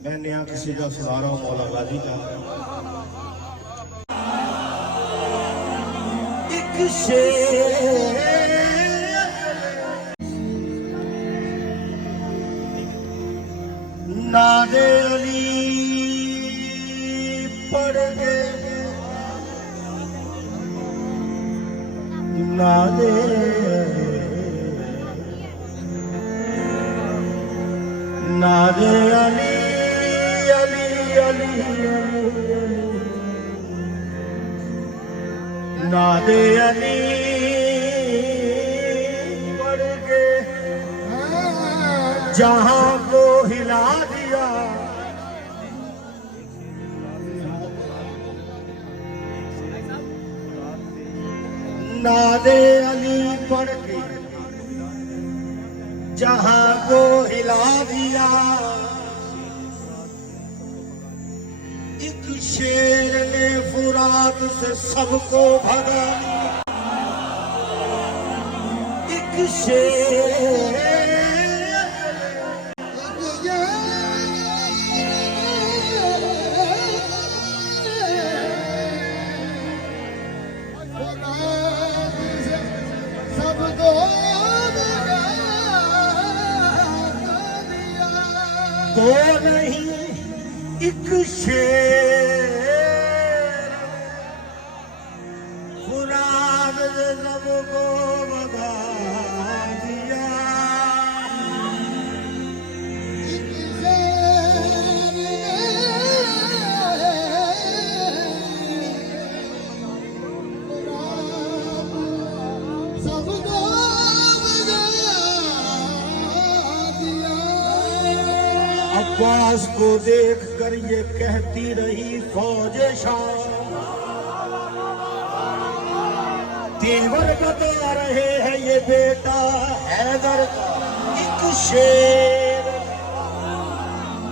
मैं नया किसी का सुना रहा हूँ मौला गाजी का। एक शेर नादे अली पड़ गए, नादे नादे अली अली अली नादे अली पड़ गए, जहां को हिला दिया। नादे अली पड़ के जहां को हिला दिया। एक शेर ने फुरात से सबको भगा, एक शेर को नहीं, एक शेर फुराद से सबको भगा दिया। अब्बास को देख कर ये कहती रही फौज शाह, तेवर बता रहे हैं ये बेटा हैदर का एक शेर।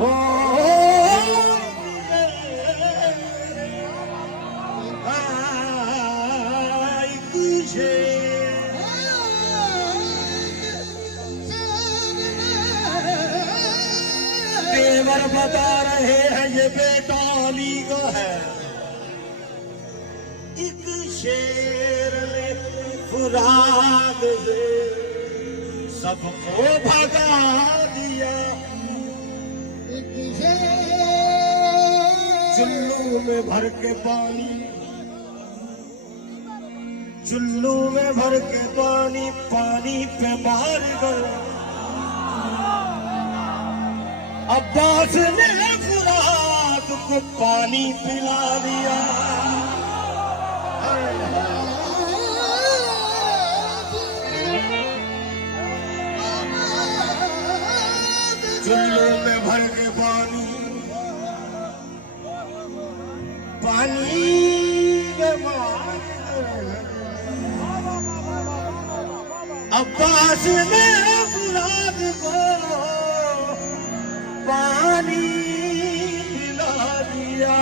ओ एक शेर, तेवर बता रहे हैं ये बेटा अली का है। एक शेर ने फुराद से सबको भगा दिया। चुल्लू में भर के पानी, चुल्लू में भर के पानी, पानी पे मार गया। अब्बास ने फुरात को पानी पिला दिया। चुल्लू में भर के पानी, पानी में मार अब्बास ने फुरात को पानी पिला दिया।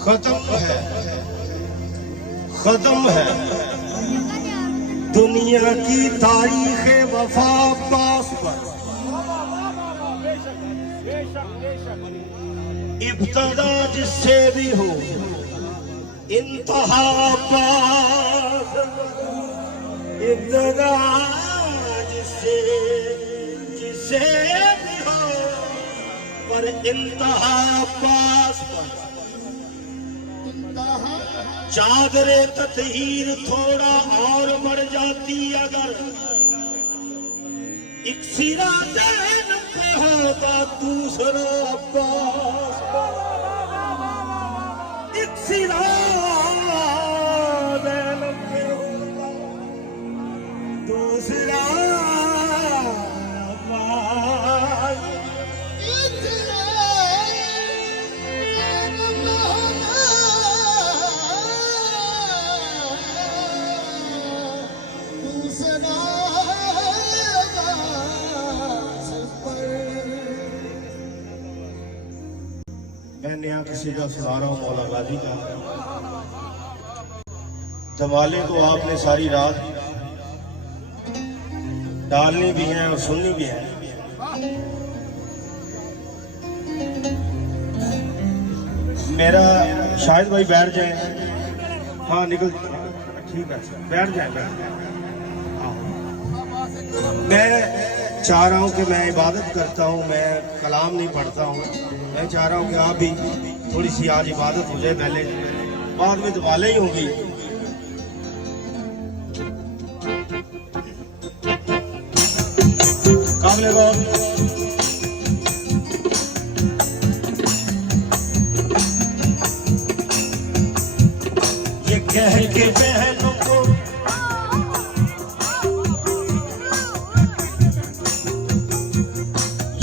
खत्म है, खत्म है दुनिया की तारीख वफा अब्बास पर। इब्तदा जिससे भी हो इंतहा अब्बास, इब्तदा जिससे भी हो पर इंतहा अब्बास पर। चादरे ततहीर थोड़ा और बढ़ जाती अगर एक सिरा दैन पे होता दूसरा अब्बास, एक सिरा दैन पे होता दूसरा अब्बास। नया कसीदा सुना रहा हूँ मौला गाजी का। धमाले तो आपने सारी रात डालनी भी है और सुननी भी है। मेरा शायद भाई बैठ जाए। हाँ निकल, ठीक है बैठ जाए। मैं चाह रहा हूँ कि मैं इबादत करता हूँ, मैं कलाम नहीं पढ़ता हूँ। मैं चाह रहा हूँ कि आप भी थोड़ी सी आज इबादत हो जाए, पहले बाद में धमाले ही होगी। काबिल गौर ये कह के बहनों को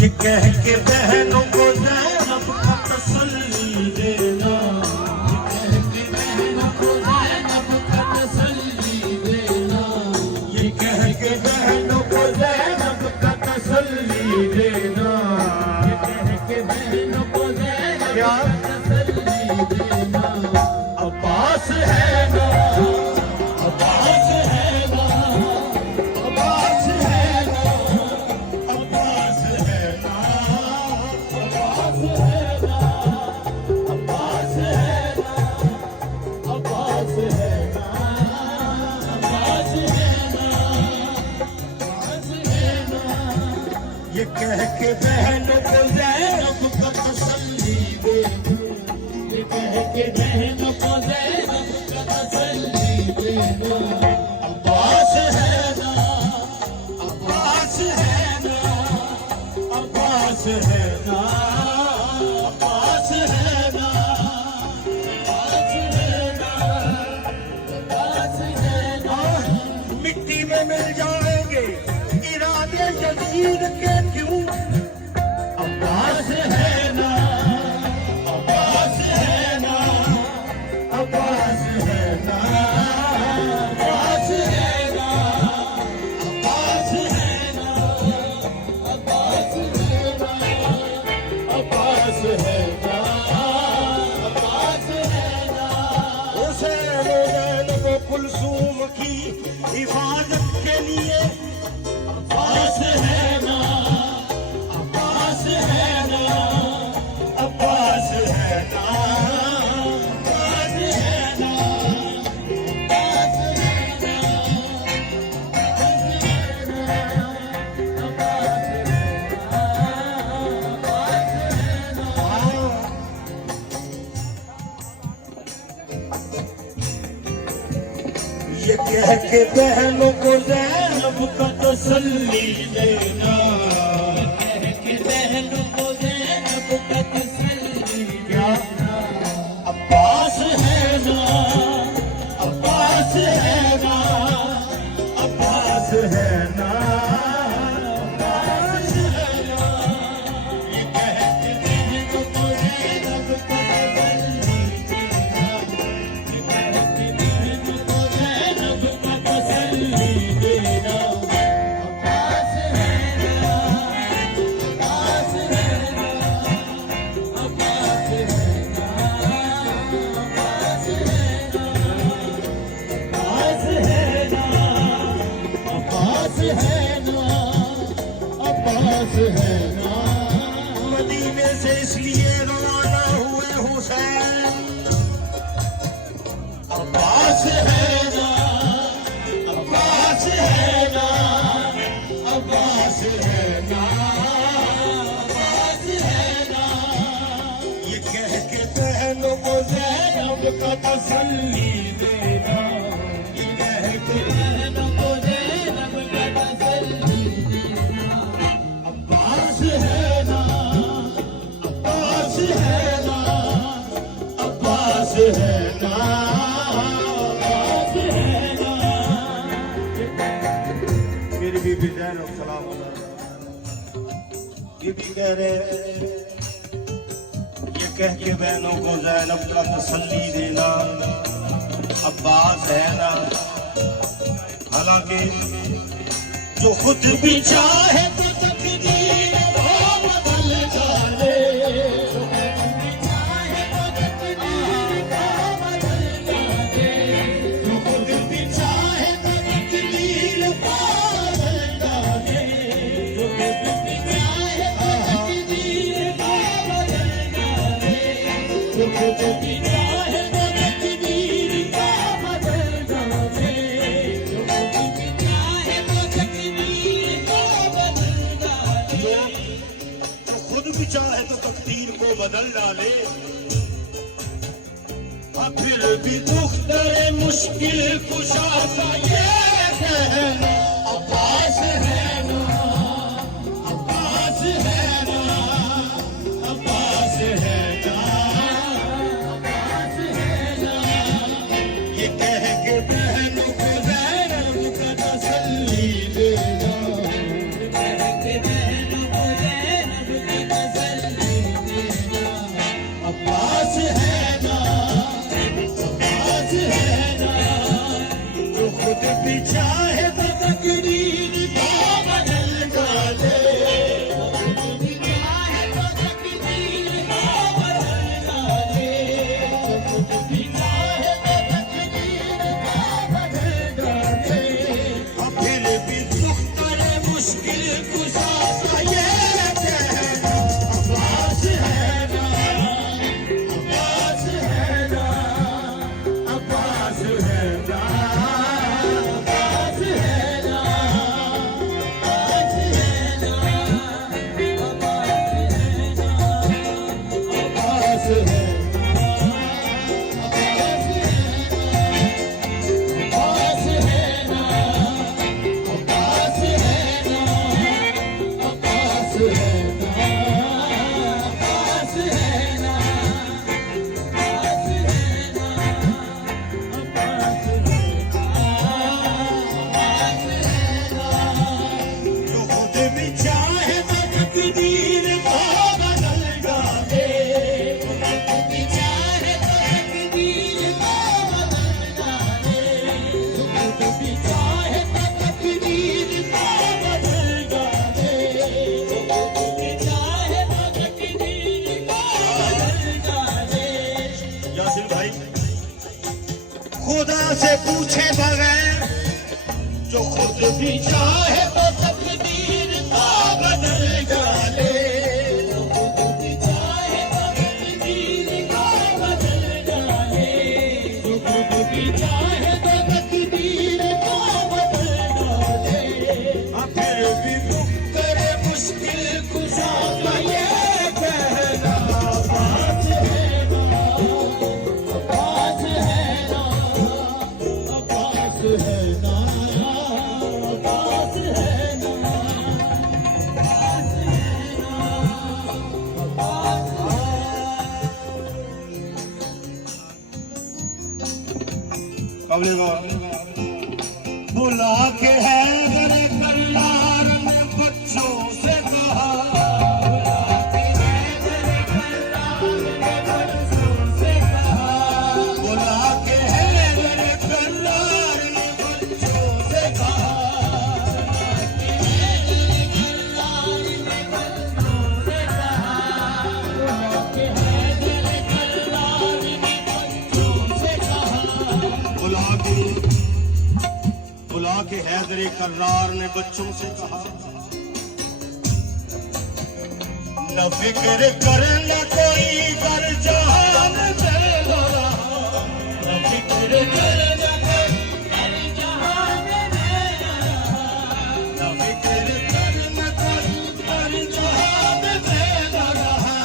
ये कह के बहनों को ज़ैनब का तसल्ली देना। ये कह के बहनों को ज़ैनब का तसल्ली देना। ये कह के बहनों को ज़ैनब का तसल्ली देना। अब्बास है ना, अब्बास है ना, अब्बास है ना, अब्बास है ना, अब्बास है ना, अब्बास है ना, अब्बास है ना, अब्बास है ना, अब्बास है ना। ये कह के बहनों को ज़ैनब का तसल्ली दे। ये कह के बहनों को ज़ैनब का तसल्ली दे दो। अब्बास है ना, अब्बास है ना, अब्बास है ना, अब्बास है ना, अब्बास है ना, अब्बास है ना। मिट्टी में मिल जाएंगे इरादे जदीद के क्यों। अब्बास है ना, अब्बास है ना, अब्बास है ना, अब्बास है ना, अब्बास है ना, अब्बास है ना, अब्बास है ना, अब्बास है ना। हुसैन ज़ैनब व कुलसूम की हिफाजत के लिए अब्बास है ना, अब्बास है ना, अब्बास है ना, अब्बास है ना, अब्बास है ना, अब्बास ये कह के बहनों को ज़ैनब का तसल्ली देना। कह के बहनों को ज़ैनब का तसल्ली देना। अब्बास है ना, अब्बास है ना, अब्बास है ना, अब्बास है ना। ये कह के बहनों को ज़ैनब का तसल्ली देना। ये कह के बहनों को ज़ैनब का तसल्ली देना। अब्बास है ना, अब्बास है ना, अब्बास है ना, अब्बास है ना, अब्बास है ना, अब्बास है ना, अब्बास है ना। मदीने से इसलिए रवाना हुए हुसैन। अब्बास है ना, अब्बास है ना, अब्बास है ना, अब्बास है ना। ये कह के बहनों को ज़ैनब का तसल्ली देना। ये कह के बहनों को ज़ैनब का तसल्ली देना। अब्बास है ना, अब्बास है ना, अब्बास है ना, अब्बास है ना। मेरी बीबी ज़ैनब सलाम ये भी कह रहे हैं, ये कह के बहनों को ज़ैनब का तसल्ली देना। अब्बास है ना। हालांकि जो खुद भी चाहे तो तकदीर वो बदल जाए। जो खुद भी चाहे खुद भी चाहे तो तकदीर का बदल डाले, जो खुद भी चाहे तो तकदीर को बदल डाले, तो खुद भी चाहे तो तकदीर को बदल डाले। फिर भी दुख दरे मुश्किल कुशा सा ये कहना अब्बास है ना, अब्बास है ना, अब्बास है ना, अब्बास है ना, ये कह के बहनों को ज़ैनब का तसल्ली देना, ये कह के बहनों को ज़ैनब का तसल्ली देना, अब्बास है ना, है ना, जो खुद भी चाहे तो तकदीर को बदल डाले, खुद भी चाहे तो तकदीर को बदल डाले, खुद भी चाहे तो तकदीर को बदल डाले, फिर भी दुख करे मुश्किल कुशा सा ये कहना अब्बास है ना, अब्बास है ना, अब्बास है ना, अब्बास है ना, अब्बास है ना, अब्बास है ना, अब्बास है ना, अब्बास है ना, अब्बास है ना, अब्बास है ना, जो खुद भी चाहे तो तकदीर को बदल डाले, खुद भी चाहे तो तकदीर को बदल डाले, खुद भी चाहे तो तकदीर को बदल डाले, खुद भी चाहे तो तकदीर को बदल डाले। यासिर भाई, खुदा से पूछे बगैर जो खुद भी चाहे तो तकदीर को बदल डाले, जो खुद भी चाहे तो तकदीर को बदल डाले, जो खुद भी चाहे तो तकदीर को बदल डाले, फिर भी दुख करे मुश्किल कुशा का ये कहना अब्बास है ना, अब्बास है ना, अब्बास है ना, अब्बास है ना, कबले गौर। बुला के है गले कल्लार ने बच्चों से कहा, बुला के है गले कल्लार ने बच्चों से कहा, बुला के है गले कल्लार ने बच्चों से कहा, बुला के है गले कल्लार ने बच्चों से कहा, बुला के है गले कल्लार ने बच्चों से कहा, बुला के हैदर कर्रार ने बच्चों से कहा, न फिक्र करना कोई कर जहान में रहा, न फिक्र करना कोई कर जहान में रहा, न फिक्र करना कोई कर जहान में रहा,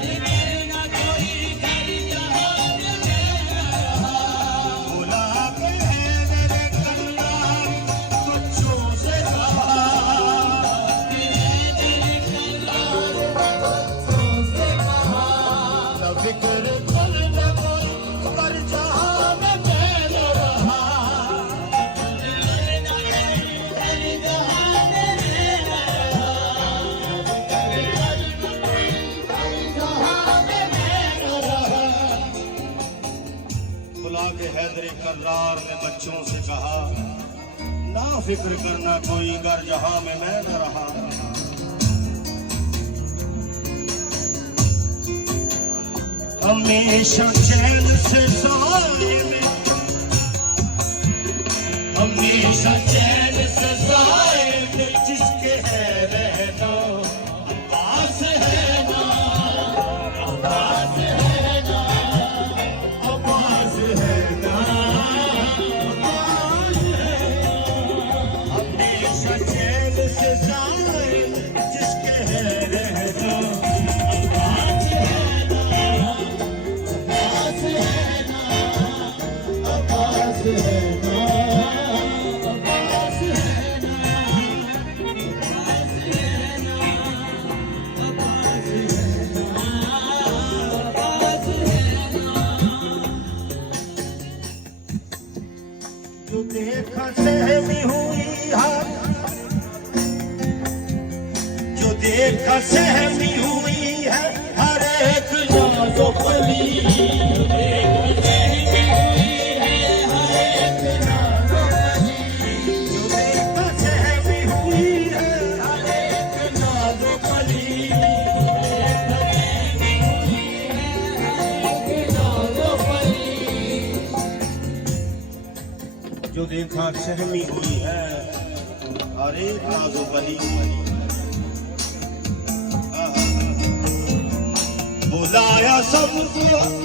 करना कोई कर जहान में रहा, बुला के हैदर कर्रार बच्चों से कहा, फिक्र करना कोई कर जहां में पैदा रहा, कर जहां में रहा, कर जहां में पैदा रहा। बुला के हैदर कर्रार ने बच्चों से कहा, ना फिक्र करना कोई घर जहां में मैं न रहा। हमेशा चैन से साए में, हमेशा चैन से साए में जिसके है रहना, अब्बास है ना, अब्बास है देखा सहमी हुई है हर एक नाज़ो कली। जो देखा सहमी हुई है हर एक नाज़ो कली। जो देखा सहमी हुई है हर एक नाज़ो कली। बुलाया सबको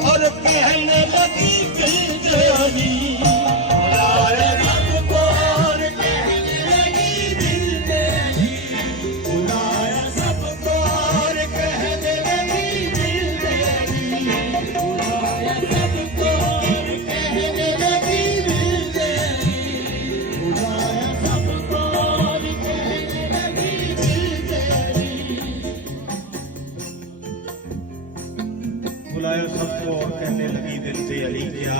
और कहने लगी दिल दयाली। बुलाया सबको और कहने लगी दिल दयाली। बुलाया सबको और कहने लगी दिल दयाली। बुलाया सबको और कहने लगी दिल दयाली। बुलाया सबको और कहने लगी दिल दयाली। बुलाया सबको और कहने लगी दिल से अली क्या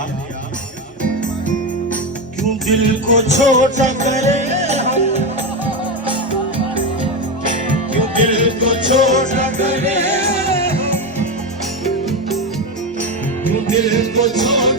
क्यों दिल को छोटा करे हम। क्यों दिल को छोटा करे हम। क्यों दिल को छोटा